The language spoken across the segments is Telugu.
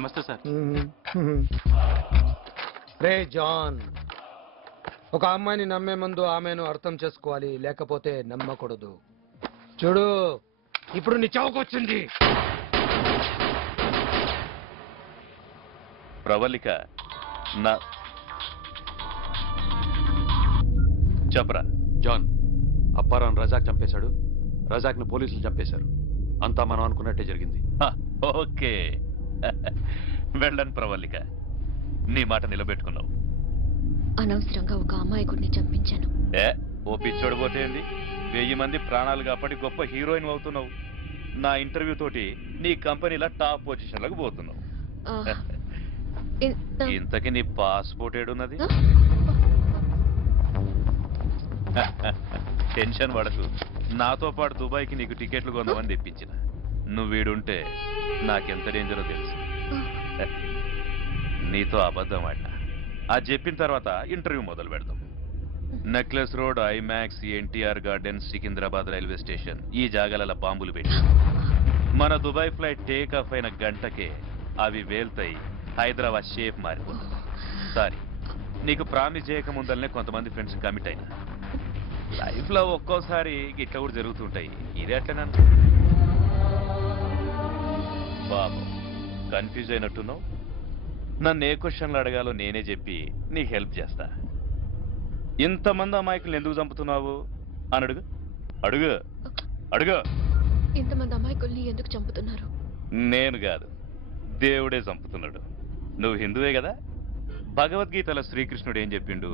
నమస్తే సార్. రే జాన్, ఒక అమ్మాయిని నమ్మే ముందు ఆమెను అర్థం చేసుకోవాలి, లేకపోతే నమ్మకూడదు. చూడు, ఇప్పుడు నీ చౌకొచ్చింది. ప్రవళిక నా చెప్పరా. జాన్, అప్పారావు రజాక్ చంపేశాడు. రజాక్ని పోలీసులు చంపేశారు. అంతా మనం అనుకున్నట్టే జరిగింది. ఓకే. వెళ్ళను ప్రవళిక, నీ మాట నిలబెట్టుకున్నావు. అనవసరంగా ఒక అమాయకుడిని చంపించాను. ఓ పిచ్చోడు పోతే ఏంది? 1000 మంది ప్రాణాలు కాపాడి గొప్ప హీరోయిన్ అవుతున్నావు. నా ఇంటర్వ్యూ తోటి నీ కంపెనీలో టాప్ పొజిషన్లకు పోతున్నావు. ఇంతకీ నీ పాస్పోర్ట్ ఏడున్నది? టెన్షన్ పడకు, నాతో పాటు దుబాయ్కి నీకు టికెట్లు కొందామని తెప్పించిన. నువ్వు వీడుంటే నాకెంత డేంజరో తెలుసు. నీతో అబద్ధం ఆడినా. అది చెప్పిన తర్వాత ఇంటర్వ్యూ మొదలు పెడదాం. Necklace road, IMAX, NTR garden, Secunderabad railway station, ఈ జాగాల బాంబులు పెట్టి మన దుబాయ్ ఫ్లైట్ టేక్ ఆఫ్ అయిన గంటకే అవి వేల్తాయి. హైదరాబాద్ షేప్ మారిపోతుంది. సారీ, నీకు ప్రామిస్ చేయక ముందరనే కొంతమంది ఫ్రెండ్స్ కమిట్ అయినా. లైఫ్లో ఒక్కోసారి ఇట్లా కూడా జరుగుతుంటాయి. ఇదే అట్లనే బాబు, కన్ఫ్యూజ్ అయినట్టున్నావు. నన్ను ఏ క్వశ్చన్లు అడగాలో నేనే చెప్పి నీకు హెల్ప్ చేస్తా. ఇంతమంది అమాయకులను ఎందుకు చంపుతున్నావు అని అడుగు. అడుగు అడుగు. ఇంతమంది అమాయకుల్ని ఎందుకు చంపుతున్నారు? నేను కాదు, దేవుడే చంపుతున్నాడు. నువ్వు హిందువే కదా? భగవద్గీతలో శ్రీకృష్ణుడు ఏం చెప్పిండు?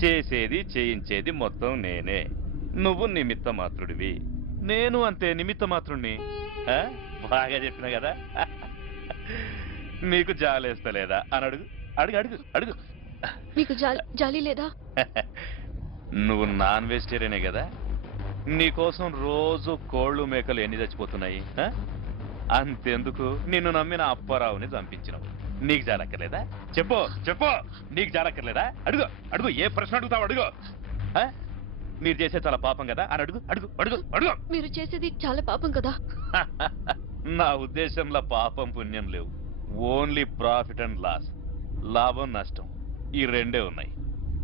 చేసేది చేయించేది మొత్తం నేనే, నువ్వు నిమిత్త మాత్రుడివి. నేను అంతే నిమిత్త మాత్రుడిని. బాగా చెప్పిన కదా. నీకు జాలేస్తలేదా అని అడుగు. అడుగు అడుగు అడుగు. మీకు జాలి లేదా? నువ్వు నాన్ వెజిటేరియనే కదా? నీకోసం రోజు కోళ్ళు మేకలు ఎన్ని చచ్చిపోతున్నాయి? అంతెందుకు నిన్ను నమ్మిన అప్పారావుని చంపించినావు. నీకు జాలక్కర్లేదా? చెప్పు చెప్పు, నీకు జాలక్కర్లేదా? అడుగు అడుగు, ఏ ప్రశ్న అడుగుతావు అడుగు. మీరు చేసే చాలా పాపం కదా అని అడుగు. అడుగు అడుగు అడుగు. మీరు చేసేది చాలా పాపం కదా? నా ఉద్దేశంలో పాపం పుణ్యం లేవు, ఓన్లీ ప్రాఫిట్ అండ్ లాస్, లాభం నష్టం, ఈ రెండే ఉన్నాయి.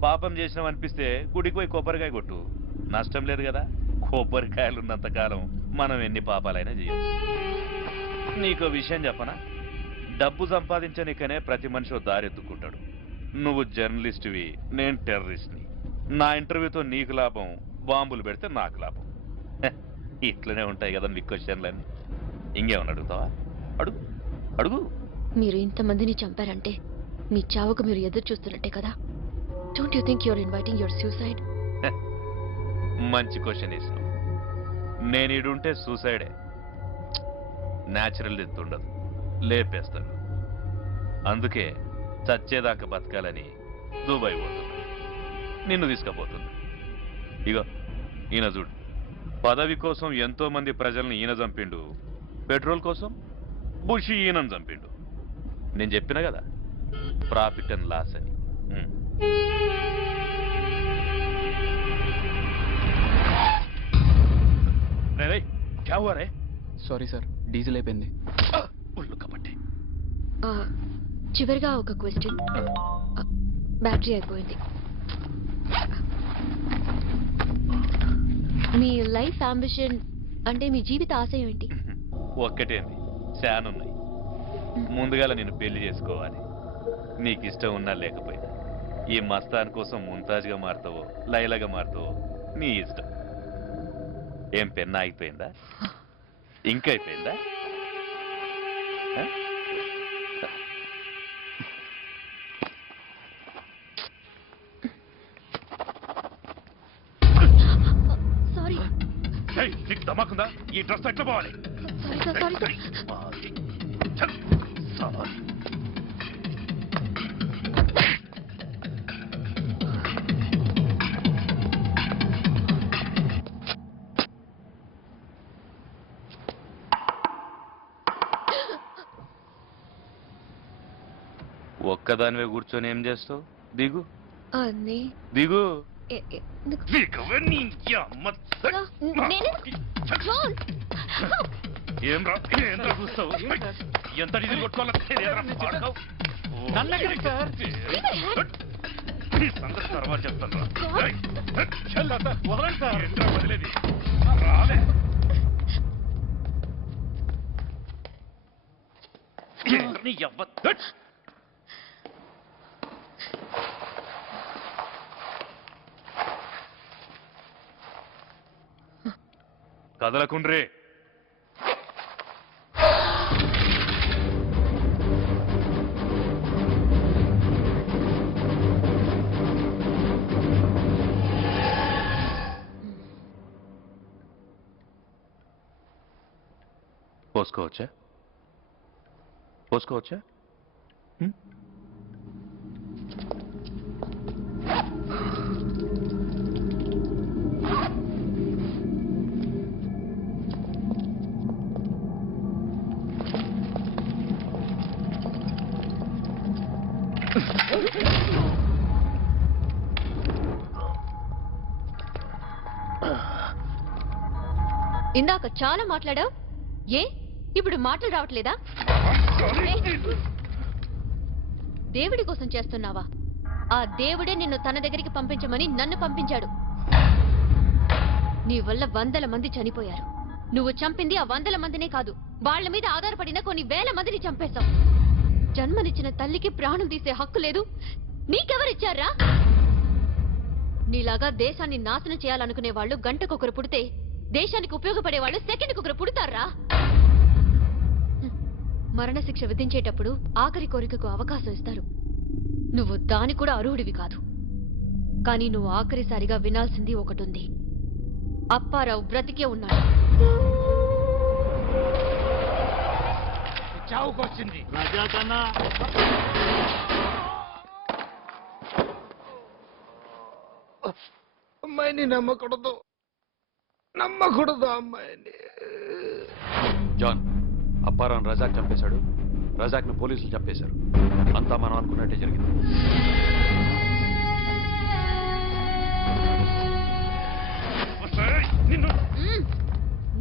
పాపం చేసినాం అనిపిస్తే గుడికి పోయి కొబ్బరికాయ కొట్టు, నష్టం లేదు కదా. కొబ్బరికాయలు ఉన్నంతకాలం మనం ఎన్ని పాపాలైనా చేయొచ్చు. నీకో విషయం చెప్పనా? డబ్బు సంపాదించనికనే ప్రతి మనిషి దారెత్తుకుంటాడు. నువ్వు జర్నలిస్ట్వి, నేను టెర్రరిస్ట్ని. నా ఇంటర్వ్యూతో నీకు లాభం, బాంబులు పెడితే నాకు లాభం. ఇట్లనే ఉంటాయి కదా మీ క్వశ్చన్లన్నీ. ఇంకేమన్నా అడుగుతావా? అడుగు అడుగు. మీరు ఇంతమందిని చంపారంటే మీ చావుకు మీరు ఎదురు చూస్తున్నట్టే కదా? Don't you think you're inviting your suicide? మంచి క్వశ్చన్ వేసినావు. నేను ఇడుంటే సూసైడే. న్యాచురల్ డెత్ ఉండదు, లేపేస్తాడు. అందుకే చచ్చేదాకా బతకాలని దుబాయ్ పోతున్నా, నిన్ను తీసుకుపోతున్నా. ఇగో ఈయన చూడు, పదవి కోసం ఎంతో మంది ప్రజల్ని ఈయన చంపిండు, పెట్రోల్ కోసం బుషి ఈయనను చంపిండు. నేను చెప్పిన కదా, ప్రాఫిట్ అండ్ లాస్ అని. క్యా హువా రే? సారీ సార్, డీజిల్ అయిపోయింది. ఉల్లు కబడ్డీ. చివరిగా ఒక క్వశ్చన్. బ్యాటరీ అయిపోయింది. మీ లైఫ్ అంబిషన్ అంటే మీ జీవిత ఆశయం ఏంటి? ఒక్కటేంది, శానున్నాయి. ముందుగాల నేను పెళ్లి చేసుకోవాలి, నీకు ఇష్టం ఉన్నా లేకపోయినా. ఈ మస్తాన్ కోసం ముంతాజ్గా మారుతావో లైలాగా మారుతావో నీ ఇష్టం. ఏం పెన్న అయిపోయిందా? ఇంకా అయిపోయిందా? సారీ. నీకు దమాకుందా? ఈ డ్రెస్ ఎట్లా పోవాలి? Sorry sir. ఒక్కదానివే కూర్చొని ఏం చేస్తావు? దిగు అన్నీ దిగు. నేనే ఏంట్రా చూస్తావు? ఎంత డీజిల్ కొట్టుకోవాలి? సంగతి తర్వాత చెప్తాను. వదిలేది రాలే. నీ యవ్వ కదలకుండ్రే. పోసుకోవచ్చా? పోసుకోవచ్చా? ఇందాక చాలా మాట్లాడావు, ఏ ఇప్పుడు మాటలు రావట్లేదా? దేవుడి కోసం చేస్తున్నావా? ఆ దేవుడే నిన్ను తన దగ్గరికి పంపించమని నన్ను పంపించాడు. నీ వల్ల వందల మంది చనిపోయారు. నువ్వు చంపింది ఆ వందల మందినే కాదు, వాళ్ల మీద ఆధారపడిన కొన్ని వేల మందిని చంపేశావు. జన్మనిచ్చిన తల్లికి ప్రాణం తీసే హక్కు లేదు, నీకెవరిచ్చారా? నీలాగా దేశాన్ని నాశనం చేయాలనుకునే వాళ్ళు గంటకొకరు పుడితే, దేశానికి ఉపయోగపడే వాళ్ళు సెకండ్కొకరు పుడతారా? మరణశిక్ష విధించేటప్పుడు ఆఖరి కోరికకు అవకాశం ఇస్తారు. నువ్వు దాని కూడా అర్హుడివి కాదు. కానీ నువ్వు ఆఖరిసారిగా వినాల్సింది ఒకటుంది. అప్పారావు బ్రతికే ఉన్నాడు. చావుకొచ్చింది. అమ్మాయిని నమ్మకూడదు, నమ్మకూడదు అమ్మాయిని. జాన్, అప్పారావు రజాక్ చంపేశాడు. రజాక్ను పోలీసులు చంపేశారు. అంతా మనం అనుకున్నట్టే జరిగింది.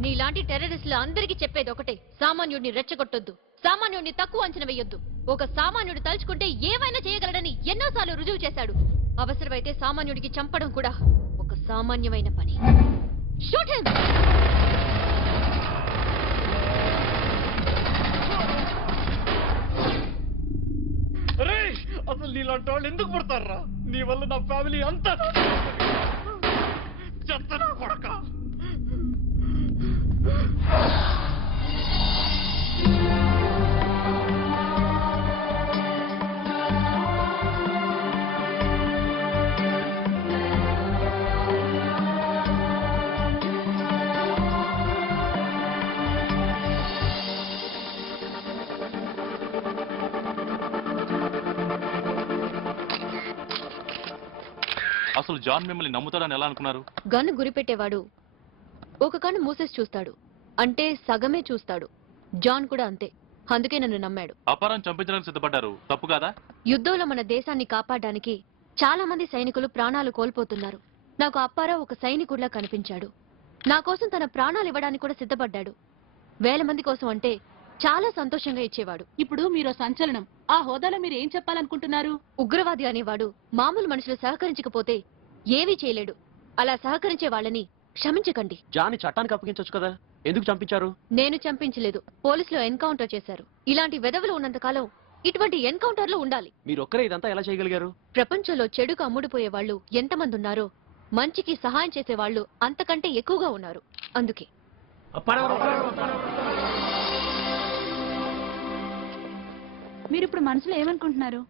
నీలాంటి టెర్రరిస్టులు అందరికీ చెప్పేది ఒకటే, సామాన్యుడిని రెచ్చగొట్టొద్దు, సామాన్యుడిని తక్కువ అంచనా వేయొద్దు. ఒక సామాన్యుడు తలుచుకుంటే ఏమైనా చేయగలడని ఎన్నోసార్లు రుజువు చేశాడు. అవసరమైతే సామాన్యుడికి చంపడం కూడా ఒక సామాన్యమైన పని. Shoot him! అసలు నీలాంటి వాళ్ళు ఎందుకు పుడతారా? నీ వల్ల నా ఫ్యామిలీ అంతా చెత్తనా కొడక. అసలు జాన్ మిమ్మల్ని నమ్ముతాడని ఎలా అనుకున్నారు? గన్ను గురిపెట్టేవాడు ఒక కన్ను మూసేసి చూస్తాడు, అంటే సగమే చూస్తాడు. జాన్ కూడా అంతే, అందుకే నన్ను నమ్మాడు. అపారం చంపించడానికి సిద్ధపడ్డారు, తప్పు కాదా? యుద్ధంలో మన దేశాన్ని కాపాడడానికి చాలా మంది సైనికులు ప్రాణాలు కోల్పోతున్నారు. నాకు అప్పారావు ఒక సైనికుడిలా కనిపించాడు. నా కోసం తన ప్రాణాలు ఇవ్వడానికి కూడా సిద్ధపడ్డాడు. వేల మంది కోసం అంటే చాలా సంతోషంగా ఇచ్చేవాడు. ఇప్పుడు మీరు సంచలనం. ఆ హోదాలో మీరు ఏం చెప్పాలనుకుంటున్నారు? ఉగ్రవాది అనేవాడు మామూలు మనుషులు సహకరించకపోతే ఏవీ చేయలేడు. అలా సహకరించే వాళ్ళని క్షమించకండి. జాని చట్టానికి అప్పగించొచ్చు కదా, ఎందుకు చంపించారు? నేను చంపించలేదు, పోలీసులు ఎన్కౌంటర్ చేశారు. ఇలాంటి వెధవలు ఉన్నంతకాలం ఇటువంటి ఎన్కౌంటర్లు ఉండాలి. మీరు ఒక్కరే ఇదంతా ఎలా చేయగలిగారు? ప్రపంచంలో చెడుకు అమ్ముడుపోయే వాళ్ళు ఎంతమంది ఉన్నారో మంచికి సహాయం చేసే వాళ్ళు అంతకంటే ఎక్కువగా ఉన్నారు. అందుకే మీరు ఇప్పుడు మనసులో ఏమనుకుంటున్నారు?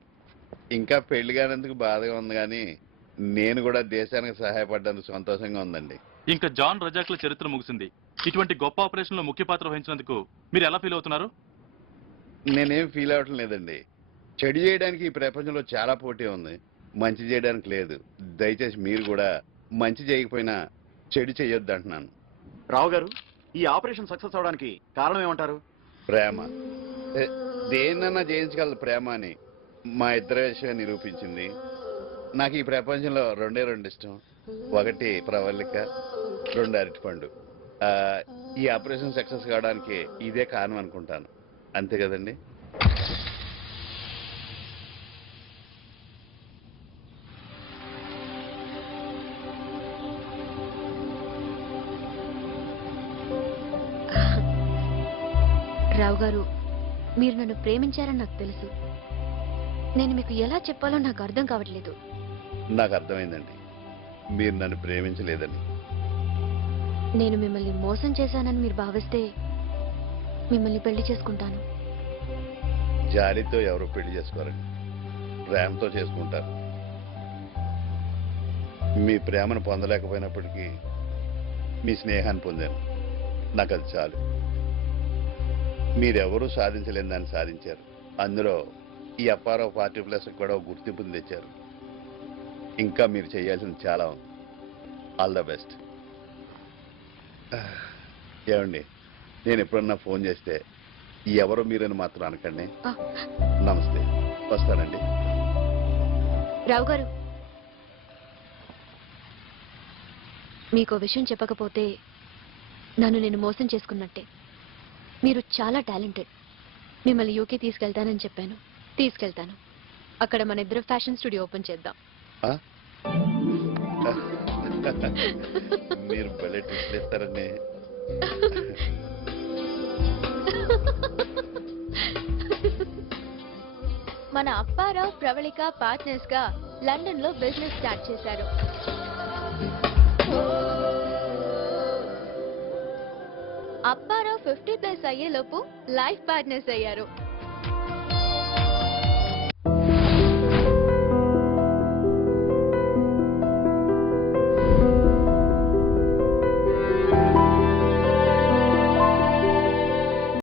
ఇంకా పెళ్లి కానందుకు బాధగా ఉంది, కానీ నేను కూడా దేశానికి సహాయపడ్డందుకు సంతోషంగా ఉందండి. ఇంకా జాన్ రజాక్ల చరిత్ర ముగిసింది. ఇటువంటి గొప్ప ఆపరేషన్ లో ముఖ్య పాత్ర వహించినందుకు మీరు ఎలా ఫీల్ అవుతున్నారు? నేనేం ఫీల్ అవటం లేదండి. చెడు చేయడానికి ఈ ప్రపంచంలో చాలా పోటీ ఉంది, మంచి చేయడానికి లేదు. దయచేసి మీరు కూడా మంచి చేయకపోయినా చెడు చేయొద్దు అంటున్నాను. రావు గారు, ఈ ఆపరేషన్ సక్సెస్ అవడానికి కారణం ఏమంటారు? ప్రేమ. దేన్నన్నా జయించగలదు ప్రేమ అని మా ఇద్దరి విషయం నిరూపించింది. నాకు ఈ ప్రపంచంలో రెండే రెండు ఇష్టం. ఒకటి ప్రవల్లిక, రెండు అరటిపండు. ఈ ఆపరేషన్ సక్సెస్ కావడానికి ఇదే కారణం అనుకుంటాను. అంతే కదండి? రావు గారు, మీరు నన్ను ప్రేమించారని నాకు తెలుసు. నేను మీకు ఎలా చెప్పాలో నాకు అర్థం కావట్లేదు. నాకు అర్థమైందండి, మీరు నన్ను ప్రేమించలేదని. నేను మిమ్మల్ని మోసం చేశానని మీరు భావిస్తే మిమ్మల్ని పెళ్లి చేసుకుంటాను. జాలితో ఎవరు పెళ్లి చేసుకోరండి, ప్రేమతో చేసుకుంటారు. మీ ప్రేమను పొందలేకపోయినప్పటికీ మీ స్నేహాన్ని పొందాను. నాకు అది చాలు. మీరెవరూ సాధించలేని దాన్ని సాధించారు. అందులో ఈ అప్పారావు పార్టీ ప్లస్ కూడా ఒక గుర్తింపుని తెచ్చారు. ఇంకా మీరు చేయాల్సింది చాలా ఉంది. All the best. ఏమండి, నేను ఎప్పుడన్నా ఫోన్ చేస్తే ఎవరో మీరని మాత్రం అనకండి. నమస్తే, వస్తానండి. రావు గారు, మీకు విషయం చెప్పకపోతే నన్ను నేను మోసం చేసుకున్నట్టే. మీరు చాలా టాలెంటెడ్. మిమ్మల్ని యూకే తీసుకెళ్తానని చెప్పాను. తీసుకెళ్తాను. అక్కడ మన ఇద్దరు ఫ్యాషన్ స్టూడియో ఓపెన్ చేద్దాం. ఆ? మీరు భలే ట్విస్ట్ ఇస్తారండి. మన అప్పారావు ప్రవళిక పార్ట్నర్స్ గా లండన్ లో బిజినెస్ స్టార్ట్ చేశారు. అప్పారావు 50+ అయ్యేలోపు లైఫ్ పార్ట్నర్స్ అయ్యారు.